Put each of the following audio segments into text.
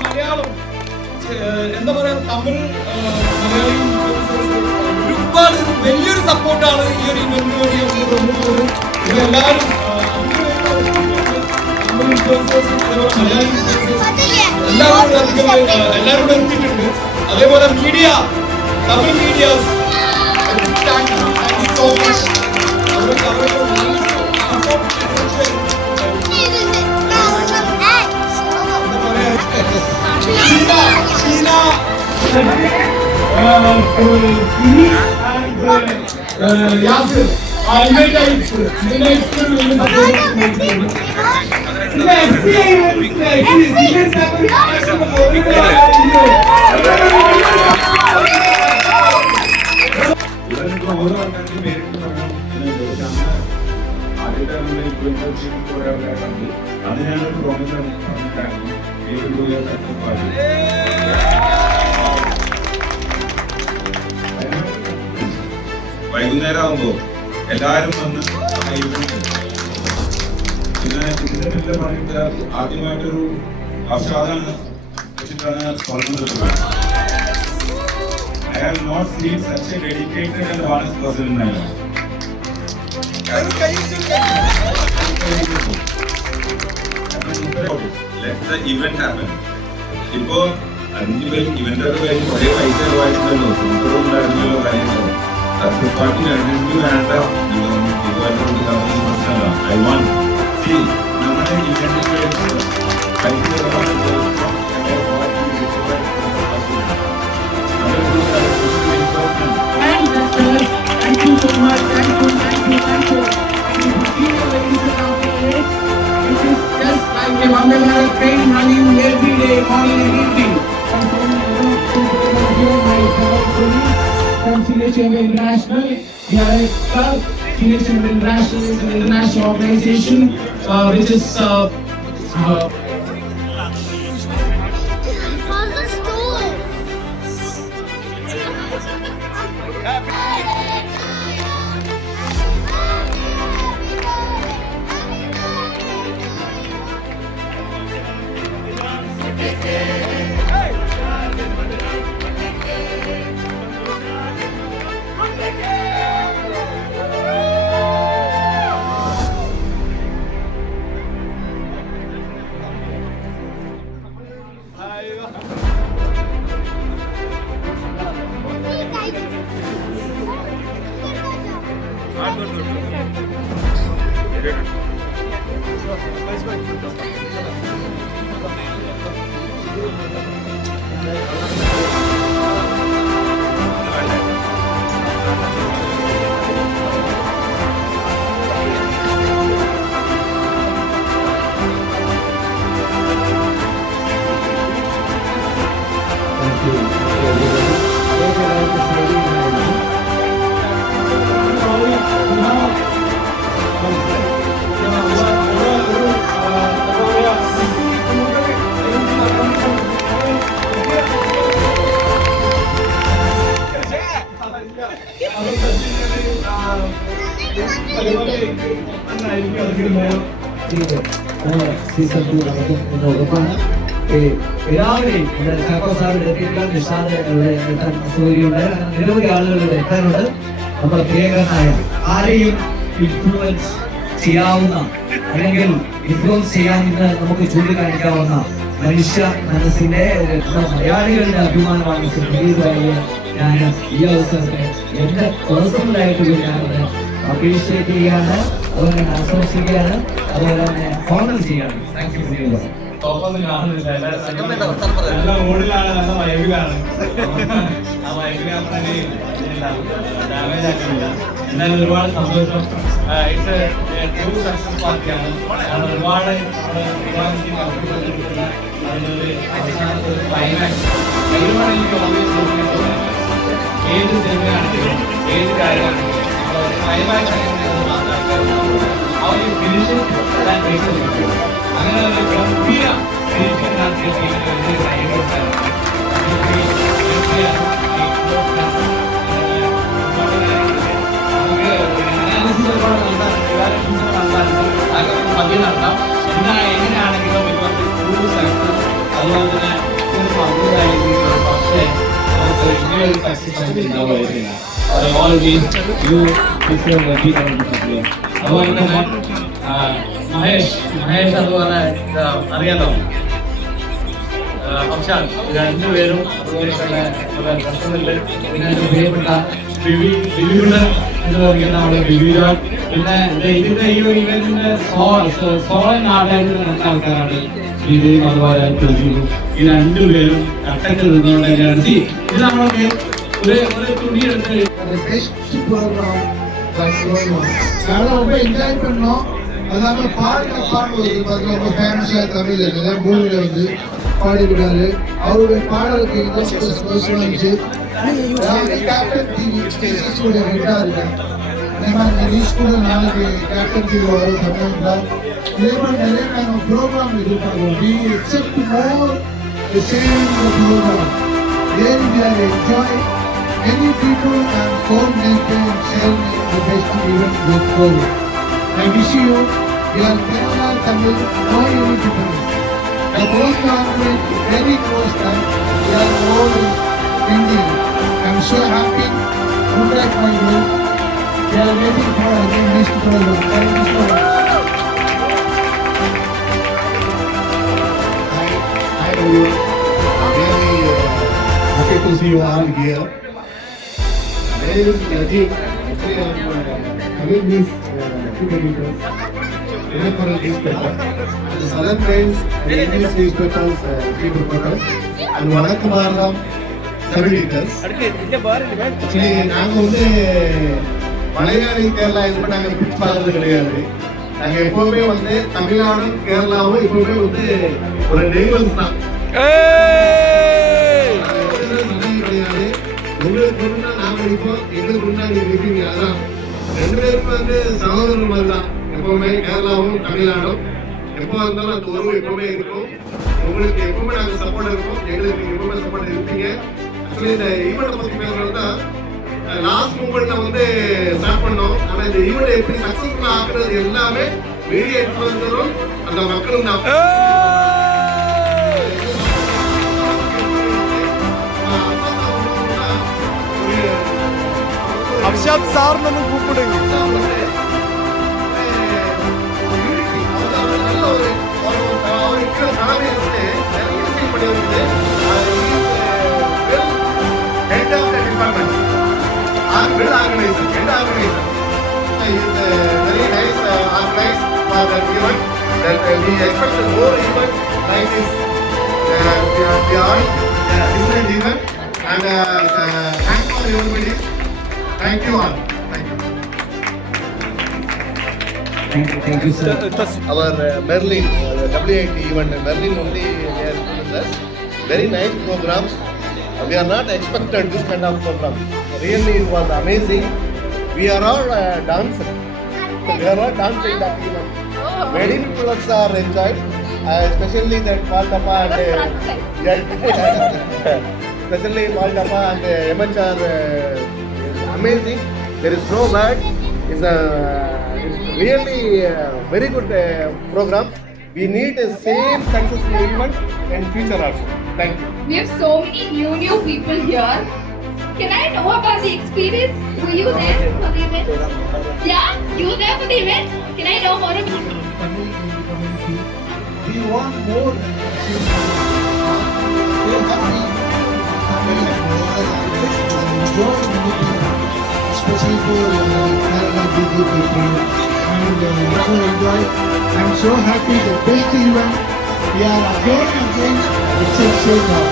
മലയാളം എന്താ പറയാ, തമിഴ് മലയാളം ഒരുപാട് വലിയൊരു സപ്പോർട്ടാണ് ഈ ഒരു ഇവന്റിന് വേണ്ടി തന്നിട്ടുള്ളത്. ഇതെല്ലാവരും എല്ലാവരും കൂടെ എത്തിയിട്ടുണ്ട്. അതേപോലെ media, Tamil medias, thank you so much. Yasir വൈകുന്നേരം ആകുമ്പോൾ എല്ലാവരും വന്ന് പിന്നെ ഇതിന്റെ പറഞ്ഞിട്ട് ആദ്യമായിട്ടൊരു ആസ്വാദനം വെച്ചിട്ടാണ് സ്വാതന്ത്ര്യം. I have not seen such a dedicated and honest person in my life. Let the event happen. ഇപ്പോ 5 പേര് ഇവന്റൊക്കെ പേര് കുറേ പൈസ ചെലവായിട്ടുണ്ടല്ലോ, ഉണ്ടായിരുന്നല്ലോ കാര്യങ്ങളോ. പാർട്ടിന് വേണ്ട ഇതുമായിട്ടുള്ള പ്രശ്നമല്ല. ഐ വാണ്ട് സി നമ്മുടെ ഇവന്റ് പൈസ Thank you so much. Thank you. This is just like a Vande train running every day, morning and evening. From CHM International, we are a club. CHM International is an international organization which is season 2 നടക്കും എന്ന് ഉറപ്പാണ്. എല്ലാവരെയും ചാക്കോ സാറിന്റെ എത്തിക്കാൻ നിഷാദ് എത്താൻ സൗകര്യമുണ്ട്. നിരവധി ആളുകൾ ഇവിടെ എത്താനുണ്ട്. നമ്മുടെ പ്രിയങ്കരനായ ആരെയും ഇൻഫ്ലുവൻസ് ചെയ്യാവുന്ന അല്ലെങ്കിൽ ഇൻഫ്ലുവൻസ് ചെയ്യാമെന്ന് നമുക്ക് ചൂണ്ടിക്കാണിക്കാവുന്ന മനുഷ്യ മനസ്സിന്റെ മലയാളികളുടെ അഭിമാനമാണ് സുധീർവായി. ഞാൻ ഈ അവസരത്തെ എന്റെ പേഴ്സണലായിട്ട് ഞാനത് അപ്രീഷിയേറ്റ് ചെയ്യാണ്, അതുപോലെ തന്നെ ആശംസിക്കുകയാണ്, അതുപോലെ തന്നെ ഫോളോ ചെയ്യാണ്. Thank you. ടോപ്പൊന്നും കാണുന്നില്ല, നല്ല മൂഡിലാണ്, നല്ല വൈബിലാണ്. ആ വൈബിൽ നമ്മളെ ഡാമേജ് ആക്കുന്നില്ല. എന്നാലും ഒരുപാട് സന്തോഷം. ഇറ്റ്സ് ട്രൂ സക്സസ് പാർട്ടിയാണ്. കാരണം ഒരുപാട് അതിനൊരു അവസാനത്തെ ക്ലൈമാക്സ് ഒരുപാട് എനിക്ക് ഏത് സിനിമയാണെങ്കിലും ഏത് കാര്യമാണെങ്കിലും ക്ലൈമാക്സ് ആ ഒരു ഫിനിഷിംഗ് അങ്ങനെ ഒരു ഗംഭീര ഫിനിഷിംഗ് നടത്തിയ ടീമിന് ഒരു സക്സസ് നമുക്ക് ഉണ്ടാവുകയില്ല. Always you deserve a big round. അതുപോലെ തന്നെ മഹേഷ് അതുപോലെ അറിയാലോ അംശാൻ, രണ്ടുപേരും അതുപോലെ തന്നെ കസ്റ്റമറിൽ പിന്നെ പ്രിയപ്പെട്ട ബിബിയുണ്ട് എന്ന് പറയുന്ന നമ്മുടെ ബിബിജോൺ, പിന്നെ ഇതിന്റെ ഈ ഒരു ഇവന്റിന്റെ സോളൻ ആടായിട്ട് നടന്ന ആൾക്കാരാണ് ശ്രീദേവും അതുപോലെ പ്രദീപും. ഈ രണ്ടുപേരും കട്ടക്ക് നിന്നുകൊണ്ട് നടത്തി ഇത് നമ്മളൊക്കെ ഒരു തുണിയെടുത്ത് நானும் ரொம்ப என்ஜாய் பண்ணோம். அதாவது பாடுற பாட்டு ரொம்ப ஃபேமஸாக தமிழில் பூமியில் வந்து பாடிவிடாரு. அவருடைய பாடலுக்கு இருந்துச்சு. கேப்டன் டிவி ஸ்டேஷனுடைய ஹெட்டாக இருக்கேன். அதே மாதிரி நியூஸ் கூட நாளைக்கு கேப்டன் டிவி வரும் தமிழ்நாட்டில். இதே மாதிரி நிறைய நாங்கள் ப்ரோக்ராம் எதிர்பார்க்கிறோம். We except more the same program. There we are enjoy many people and coordinated and sharing the best event with forward. I wish you, we are Kerala Tamil, no any difference. The most language, very close time, we are all Indian. I am so happy, good luck my work. We are waiting for our next program. Thank you so much. Hi everyone. Really happy to see you all here. My name is Najib. Actually, I am having these kilometers. Electoral newspaper. The Southern Times and English newspapers, 3 reporters, and Vanakamaram 7 editors. Actually, நாங்கள் வந்து மலையாளி கேரளா இது பண்ணி நாங்கள் பிரிச்சு பார்க்கறது கிடையாது. நாங்கள் எப்போவுமே வந்து தமிழ்நாடும் கேரளாவும் எப்போவுமே வந்து ஒரு நெய்பர்ஸ் தான். கிடையாது. உங்களுக்கு முன்னா நாம இருப்போம், எங்களுக்கு முன்னாடி இருப்பீங்க. அதான் 2 பேருமே வந்து சகோதரர் மாதிரி தான். எப்பவுமே கேரளாவும் தமிழ்நாடும் எப்போ இருந்தாலும் அந்த உறவு எப்பவுமே இருக்கும். உங்களுக்கு எப்பவுமே நாங்கள் சப்போர்ட் இருப்போம், எங்களுக்கு நீங்க எப்பவுமே சப்போர்ட் இருப்பீங்க. ஆக்சுவலி இந்த ஈவெண்ட்டை பற்றி பேசுறது தான் லாஸ்ட் மூமெண்ட்ல வந்து ஸ்டார்ட் பண்ணோம். ஆனால் இந்த ஈவெண்ட் எப்படி சக்ஸஸ்ஃபுல்லாக ஆக்குறது எல்லாமே பெரிய இன்ஃப்ளூயன்சரும் அந்த மக்களும் தான். Arshad സാറിനൊന്നും കൂപ്പിടുന്നു. Very nice organized for that event. That we expected more event like this. Beyond different event and thank for everybody. Thank you all. Thank you. Thank you, sir. Our Merlin WIT event, Merlin only they are with us. Very nice programs. We are not expected this kind of program. Really, it was amazing. We are all dancing. We are all dancing that event. Many people are enjoyed, especially that Paldappa and especially Paldappa and MH are amazing. There is no word. It's really very good program. We need the same successful event in future also. Thank you. We have so many new people here. Can I know about the experience? Were you there for the event? Yeah, you were there for the event. Can I know more about it? We want more. Especially for Kerala people and so enjoy. I'm so happy the best event. We are again except so now.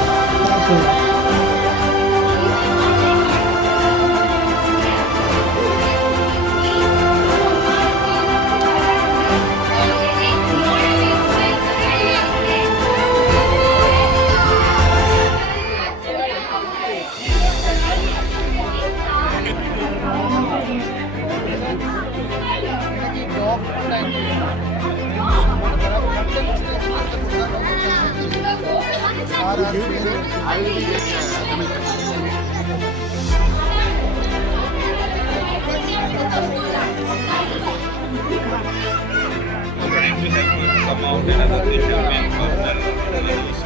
That's all. Come out and other things, personal issues.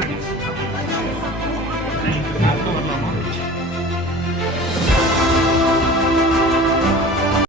Okay.